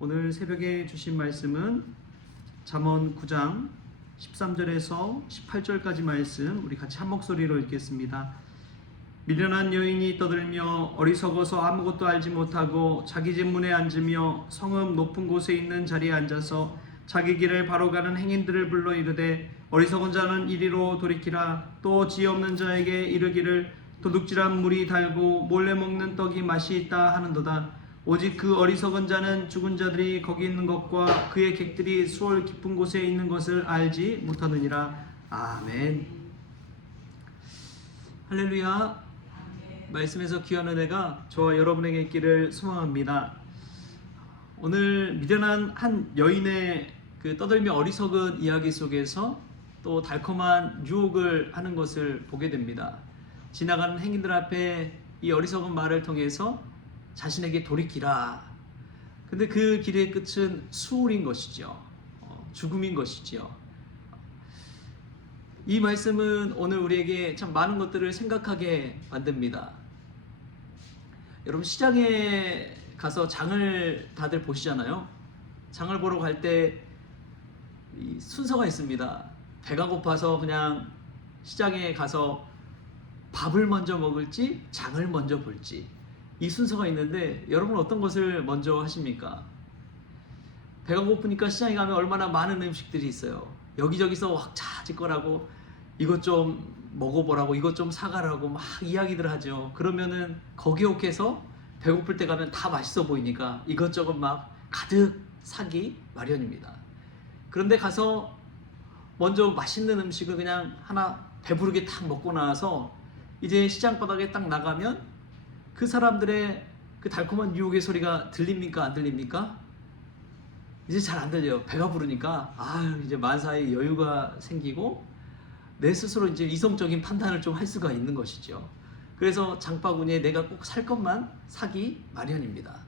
오늘 새벽에 주신 말씀은 잠언 9장 13절에서 18절까지 말씀 우리 같이 한 목소리로 읽겠습니다. 미련한 여인이 떠들며 어리석어서 아무것도 알지 못하고 자기 집 문에 앉으며 성읍 높은 곳에 있는 자리에 앉아서 자기 길을 바로 가는 행인들을 불러 이르되 어리석은 자는 이리로 돌이키라. 또 지혜 없는 자에게 이르기를 도둑질한 물이 달고 몰래 먹는 떡이 맛이 있다 하는도다. 오직 그 어리석은 자는 죽은 자들이 거기 있는 것과 그의 객들이 수월 깊은 곳에 있는 것을 알지 못하느니라. 아멘. 할렐루야. 말씀에서 귀한 은혜가 저와 여러분에게 있기를 소망합니다. 오늘 미련한 한 여인의 그 떠들며 어리석은 이야기 속에서 또 달콤한 유혹을 하는 것을 보게 됩니다. 지나가는 행인들 앞에 이 어리석은 말을 통해서 자신에게 돌이키라. 근데 그 길의 끝은 수울인 것이죠. 죽음인 것이죠. 이 말씀은 오늘 우리에게 참 많은 것들을 생각하게 만듭니다. 여러분, 시장에 가서 장을 다들 보시잖아요. 장을 보러 갈 때 순서가 있습니다. 배가 고파서 그냥 시장에 가서 밥을 먼저 먹을지 장을 먼저 볼지, 이 순서가 있는데 여러분 어떤 것을 먼저 하십니까? 배가 고프니까 시장에 가면 얼마나 많은 음식들이 있어요. 여기저기서 왁자지껄하고 이것 좀 먹어보라고, 이것 좀 사가라고 막 이야기들 하죠. 그러면은 거기 혹해서 배고플 때 가면 다 맛있어 보이니까 이것저것 막 가득 사기 마련입니다. 그런데 가서 먼저 맛있는 음식을 그냥 하나 배부르게 탁 먹고 나서 이제 시장 바닥에 딱 나가면 그 사람들의 그 달콤한 유혹의 소리가 들립니까? 안 들립니까? 이제 잘 안 들려요. 배가 부르니까 이제 만사의 여유가 생기고 내 스스로 이제 이성적인 판단을 좀 할 수가 있는 것이죠. 그래서 장바구니에 내가 꼭 살 것만 사기 마련입니다.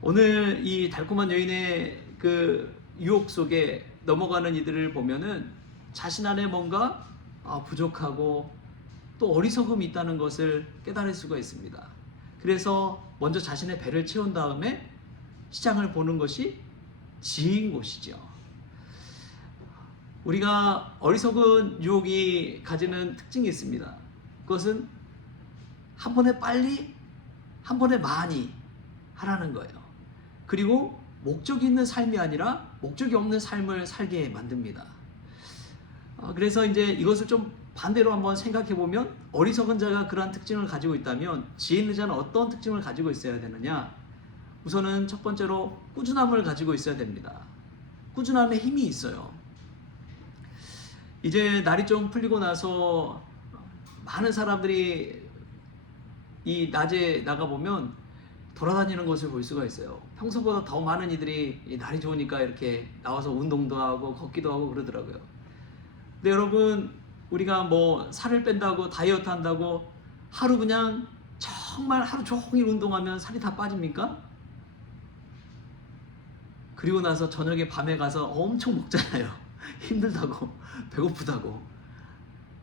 오늘 이 달콤한 여인의 그 유혹 속에 넘어가는 이들을 보면은 자신 안에 뭔가 부족하고 또 어리석음이 있다는 것을 깨달을 수가 있습니다. 그래서 먼저 자신의 배를 채운 다음에 시장을 보는 것이 지혜인 것이죠. 우리가 어리석은 유혹이 가지는 특징이 있습니다. 그것은 한 번에 빨리, 한 번에 많이 하라는 거예요. 그리고 목적이 있는 삶이 아니라 목적이 없는 삶을 살게 만듭니다. 그래서 이제 이것을 좀 반대로 한번 생각해 보면, 어리석은 자가 그러한 특징을 가지고 있다면 지혜 있는 자는 어떤 특징을 가지고 있어야 되느냐? 우선은 첫 번째로 꾸준함을 가지고 있어야 됩니다. 꾸준함에 힘이 있어요. 이제 날이 좀 풀리고 나서 많은 사람들이 이 낮에 나가보면 돌아다니는 것을 볼 수가 있어요. 평소보다 더 많은 이들이 이 날이 좋으니까 이렇게 나와서 운동도 하고 걷기도 하고 그러더라고요. 근데 여러분, 우리가 뭐 살을 뺀다고 다이어트 한다고 하루 그냥 정말 하루 종일 운동하면 살이 다 빠집니까? 그리고 나서 저녁에 밤에 가서 엄청 먹잖아요. 힘들다고, 배고프다고.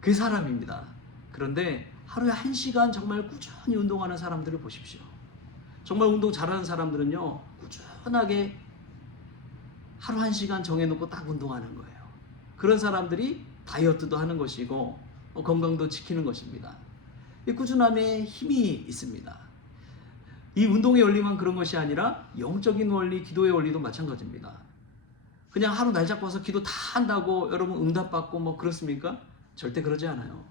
그게 사람입니다. 그런데 하루에 1시간 정말 꾸준히 운동하는 사람들을 보십시오. 정말 운동 잘하는 사람들은요, 꾸준하게 하루 1시간 정해놓고 딱 운동하는 거예요. 그런 사람들이 다이어트도 하는 것이고 건강도 지키는 것입니다. 이 꾸준함에 힘이 있습니다. 이 운동의 원리만 그런 것이 아니라 영적인 원리, 기도의 원리도 마찬가지입니다. 그냥 하루 날 잡고서 기도 다 한다고 여러분 응답받고 뭐 그렇습니까? 절대 그러지 않아요.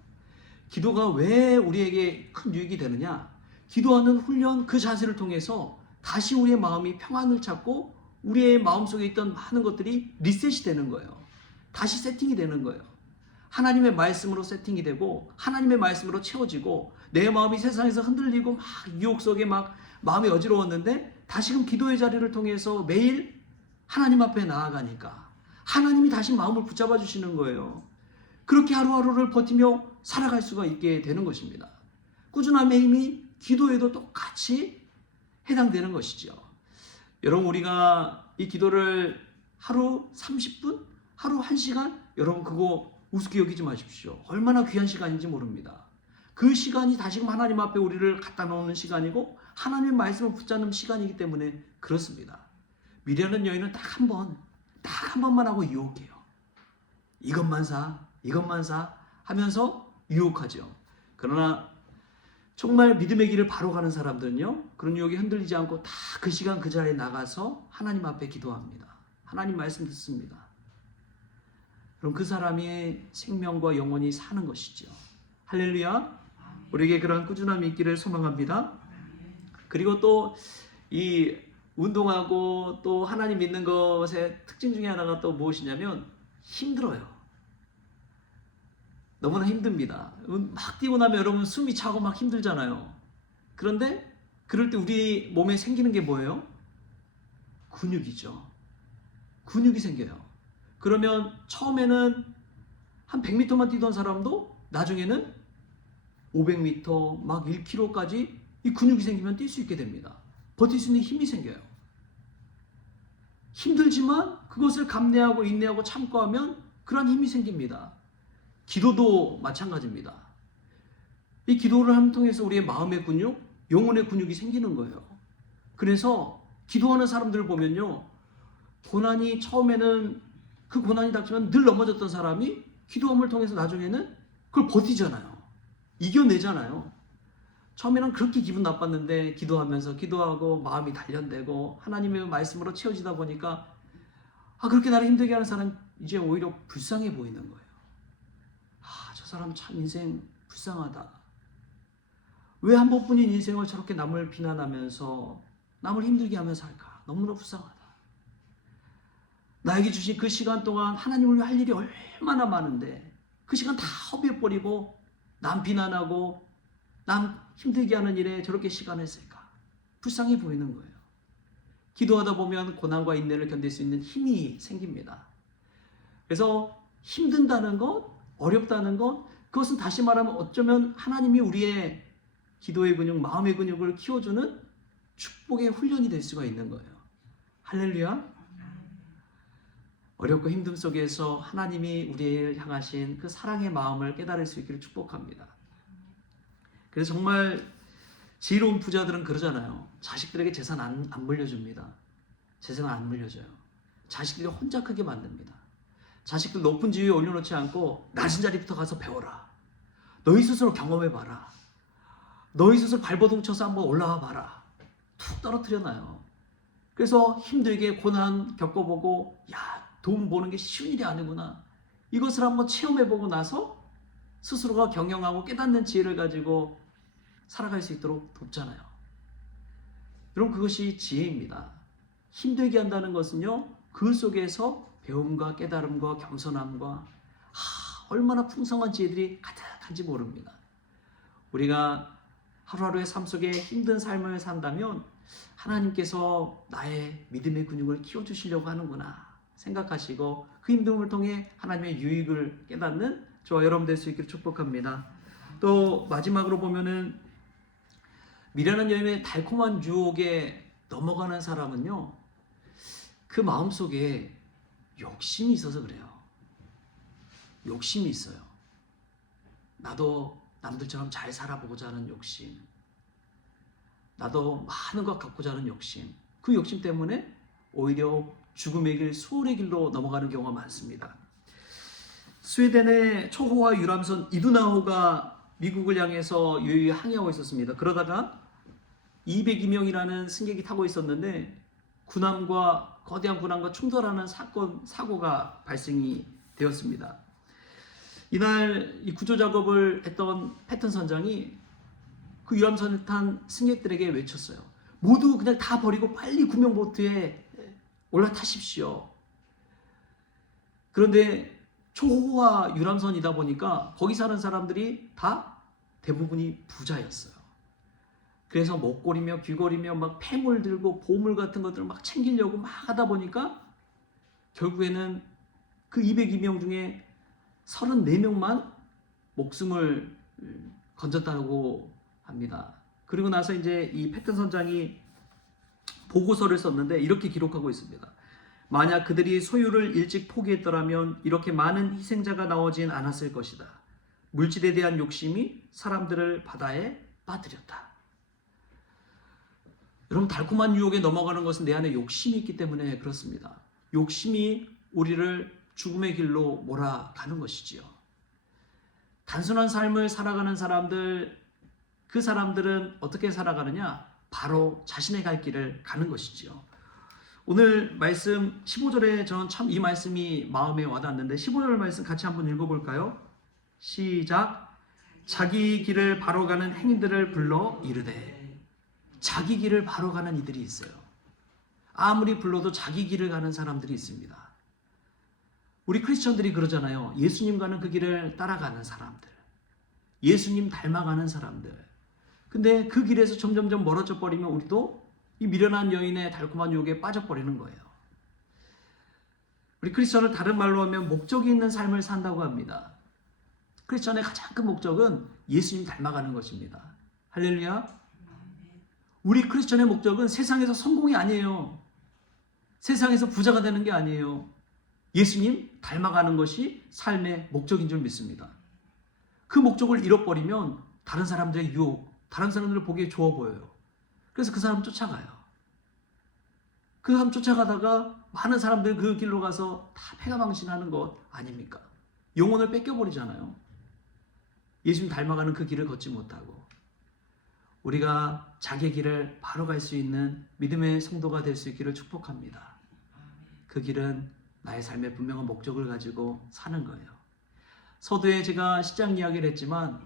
기도가 왜 우리에게 큰 유익이 되느냐? 기도하는 훈련, 그 자세를 통해서 다시 우리의 마음이 평안을 찾고 우리의 마음속에 있던 많은 것들이 리셋이 되는 거예요. 다시 세팅이 되는 거예요. 하나님의 말씀으로 세팅이 되고 하나님의 말씀으로 채워지고, 내 마음이 세상에서 흔들리고 막 유혹 속에 막 마음이 어지러웠는데 다시금 기도의 자리를 통해서 매일 하나님 앞에 나아가니까 하나님이 다시 마음을 붙잡아 주시는 거예요. 그렇게 하루하루를 버티며 살아갈 수가 있게 되는 것입니다. 꾸준함의 힘이 기도에도 똑같이 해당되는 것이죠. 여러분, 우리가 이 기도를 하루 30분, 하루 1시간, 여러분 그거 우습게 여기지 마십시오. 얼마나 귀한 시간인지 모릅니다. 그 시간이 다시금 하나님 앞에 우리를 갖다 놓는 시간이고 하나님의 말씀을 붙잡는 시간이기 때문에 그렇습니다. 미련한 여인은 딱 한 번만 하고 유혹해요. 이것만 사 하면서 유혹하죠. 그러나 정말 믿음의 길을 바로 가는 사람들은요, 그런 유혹에 흔들리지 않고 다 그 시간 그 자리에 나가서 하나님 앞에 기도합니다. 하나님 말씀 듣습니다. 그럼 그 사람의 생명과 영혼이 사는 것이죠. 할렐루야. 우리에게 그런 꾸준함이 있기를 소망합니다. 그리고 또 이 운동하고 또 하나님 믿는 것의 특징 중에 하나가 또 무엇이냐면 힘들어요. 너무나 힘듭니다. 막 뛰고 나면 여러분 숨이 차고 막 힘들잖아요. 그런데 그럴 때 우리 몸에 생기는 게 뭐예요? 근육이죠. 근육이 생겨요. 그러면 처음에는 한 100m만 뛰던 사람도 나중에는 500m, 막 1km까지 이 근육이 생기면 뛸 수 있게 됩니다. 버틸 수 있는 힘이 생겨요. 힘들지만 그것을 감내하고 인내하고 참고하면 그러한 힘이 생깁니다. 기도도 마찬가지입니다. 이 기도를 함 통해서 우리의 마음의 근육, 영혼의 근육이 생기는 거예요. 그래서 기도하는 사람들을 보면요, 고난이 처음에는 그 고난이 닥치면 늘 넘어졌던 사람이 기도함을 통해서 나중에는 그걸 버티잖아요. 이겨내잖아요. 처음에는 그렇게 기분 나빴는데 기도하면서 기도하고 마음이 단련되고 하나님의 말씀으로 채워지다 보니까 그렇게 나를 힘들게 하는 사람 이제 오히려 불쌍해 보이는 거예요. 저 사람 참 인생 불쌍하다. 왜 한 번뿐인 인생을 저렇게 남을 비난하면서 남을 힘들게 하면서 살까? 너무나 불쌍하다. 나에게 주신 그 시간 동안 하나님을 위해 할 일이 얼마나 많은데 그 시간 다 허비해버리고 남 비난하고 남 힘들게 하는 일에 저렇게 시간을 쓸까? 불쌍해 보이는 거예요. 기도하다 보면 고난과 인내를 견딜 수 있는 힘이 생깁니다. 그래서 힘든다는 것, 어렵다는 것, 그것은 다시 말하면 어쩌면 하나님이 우리의 기도의 근육, 마음의 근육을 키워주는 축복의 훈련이 될 수가 있는 거예요. 할렐루야. 어렵고 힘듦 속에서 하나님이 우리를 향하신 그 사랑의 마음을 깨달을 수 있기를 축복합니다. 그래서 정말 지혜로운 부자들은 그러잖아요. 자식들에게 재산 안 물려줍니다. 재산 안 물려줘요. 자식들이 혼자 크게 만듭니다. 자식들 높은 지위에 올려놓지 않고 낮은 자리부터 가서 배워라. 너희 스스로 경험해봐라. 너희 스스로 발버둥 쳐서 한번 올라와 봐라. 툭 떨어뜨려놔요. 그래서 힘들게 고난 겪어보고 돈 버는 게 쉬운 일이 아니구나. 이것을 한번 체험해보고 나서 스스로가 경영하고 깨닫는 지혜를 가지고 살아갈 수 있도록 돕잖아요. 여러분, 그것이 지혜입니다. 힘들게 한다는 것은요, 그 속에서 배움과 깨달음과 겸손함과 얼마나 풍성한 지혜들이 가득한지 모릅니다. 우리가 하루하루의 삶 속에 힘든 삶을 산다면 하나님께서 나의 믿음의 근육을 키워주시려고 하는구나 생각하시고 그 힘듦을 통해 하나님의 유익을 깨닫는 저와 여러분 될 수 있기를 축복합니다. 또 마지막으로 보면은 미련한 여인의 달콤한 유혹에 넘어가는 사람은요, 그 마음속에 욕심이 있어서 그래요. 욕심이 있어요. 나도 남들처럼 잘 살아보고자 하는 욕심, 나도 많은 것 갖고자 하는 욕심, 그 욕심 때문에 오히려 죽음의 길, 수월의 길로 넘어가는 경우가 많습니다. 스웨덴의 초호화 유람선 이두나호가 미국을 향해서 유유히 항해하고 있었습니다. 그러다가 202명이라는 승객이 타고 있었는데 거대한 군함과 충돌하는 사고가 발생이 되었습니다. 이날 이 구조 작업을 했던 패튼 선장이 그 유람선을 탄 승객들에게 외쳤어요. 모두 그냥 다 버리고 빨리 구명보트에 올라타십시오. 그런데 초호화 유람선이다 보니까 거기 사는 사람들이 다 대부분이 부자였어요. 그래서 목걸이며 귀걸이며 막 폐물 들고 보물 같은 것들을 막 챙기려고 막 하다 보니까 결국에는 그 202명 중에 34명만 목숨을 건졌다고 합니다. 그리고 나서 이제 이 패튼 선장이 보고서를 썼는데 이렇게 기록하고 있습니다. 만약 그들이 소유를 일찍 포기했더라면 이렇게 많은 희생자가 나오진 않았을 것이다. 물질에 대한 욕심이 사람들을 바다에 빠뜨렸다. 여러분, 달콤한 유혹에 넘어가는 것은 내 안에 욕심이 있기 때문에 그렇습니다. 욕심이 우리를 죽음의 길로 몰아가는 것이지요. 단순한 삶을 살아가는 사람들, 그 사람들은 어떻게 살아가느냐? 바로 자신의 갈 길을 가는 것이지요. 오늘 말씀 15절에 저는 참 이 말씀이 마음에 와닿았는데 15절 말씀 같이 한번 읽어볼까요? 시작. 자기 길을 바로 가는 행인들을 불러 이르되. 자기 길을 바로 가는 이들이 있어요. 아무리 불러도 자기 길을 가는 사람들이 있습니다. 우리 크리스천들이 그러잖아요. 예수님 가는 그 길을 따라가는 사람들, 예수님 닮아가는 사람들. 근데 그 길에서 점점점 멀어져 버리면 우리도 이 미련한 여인의 달콤한 유혹에 빠져버리는 거예요. 우리 크리스천을 다른 말로 하면 목적이 있는 삶을 산다고 합니다. 크리스천의 가장 큰 목적은 예수님 닮아가는 것입니다. 할렐루야. 우리 크리스천의 목적은 세상에서 성공이 아니에요. 세상에서 부자가 되는 게 아니에요. 예수님 닮아가는 것이 삶의 목적인 줄 믿습니다. 그 목적을 잃어버리면 다른 사람들의 유혹, 다른 사람들을 보기에 좋아 보여요. 그래서 그 사람 쫓아가요. 그 사람 쫓아가다가 많은 사람들이 그 길로 가서 다 패가망신하는 것 아닙니까? 영혼을 뺏겨버리잖아요. 예수님 닮아가는 그 길을 걷지 못하고. 우리가 자기 길을 바로 갈 수 있는 믿음의 성도가 될 수 있기를 축복합니다. 그 길은 나의 삶의 분명한 목적을 가지고 사는 거예요. 서두에 제가 시장 이야기를 했지만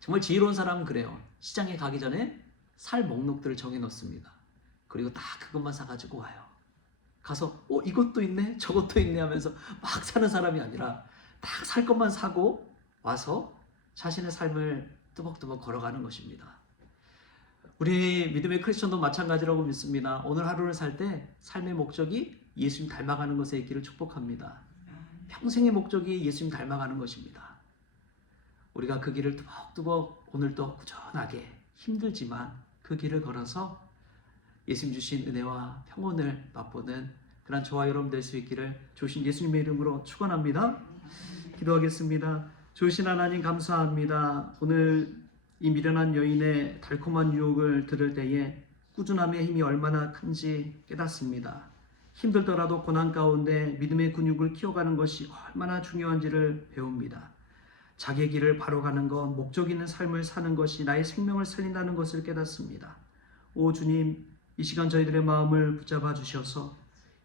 정말 지혜로운 사람은 그래요. 시장에 가기 전에 살 목록들을 정해 놓습니다. 그리고 딱 그것만 사가지고 와요. 가서 이것도 있네 저것도 있네 하면서 막 사는 사람이 아니라 딱 살 것만 사고 와서 자신의 삶을 뚜벅뚜벅 걸어가는 것입니다. 우리 믿음의 크리스천도 마찬가지라고 믿습니다. 오늘 하루를 살 때 삶의 목적이 예수님 닮아가는 것에 있기를 축복합니다. 평생의 목적이 예수님 닮아가는 것입니다. 우리가 그 길을 뚜벅뚜벅 오늘도 꾸준하게 힘들지만 그 길을 걸어서 예수님 주신 은혜와 평온을 맛보는 그런 저와 여러분 될 수 있기를 주신 예수님의 이름으로 축원합니다. 기도하겠습니다. 주신 하나님 감사합니다. 오늘 이 미련한 여인의 달콤한 유혹을 들을 때에 꾸준함의 힘이 얼마나 큰지 깨닫습니다. 힘들더라도 고난 가운데 믿음의 근육을 키워가는 것이 얼마나 중요한지를 배웁니다. 자기 길을 바로 가는 것, 목적 있는 삶을 사는 것이 나의 생명을 살린다는 것을 깨닫습니다. 오 주님, 이 시간 저희들의 마음을 붙잡아 주셔서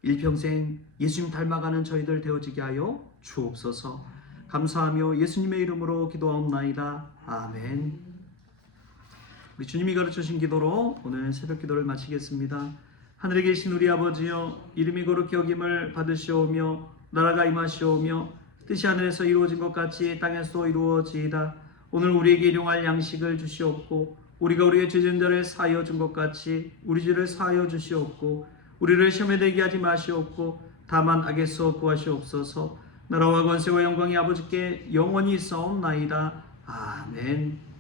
일평생 예수님 닮아가는 저희들 되어지게 하여 주옵소서. 감사하며 예수님의 이름으로 기도하옵나이다. 아멘. 우리 주님이 가르쳐주신 기도로 오늘 새벽 기도를 마치겠습니다. 하늘에 계신 우리 아버지여, 이름이 거룩히 여김을 받으시오며 나라가 임하시오며 뜻이 하늘에서 이루어진 것 같이 땅에서도 이루어지이다. 오늘 우리에게 일용할 양식을 주시옵고 우리가 우리의 죄진 자를 사하여 준 것 같이 우리 죄를 사하여 주시옵고 우리를 시험에 들게 하지 마시옵고 다만 악에서 구하시옵소서. 나라와 권세와 영광이 아버지께 영원히 있사옵나이다. 아멘.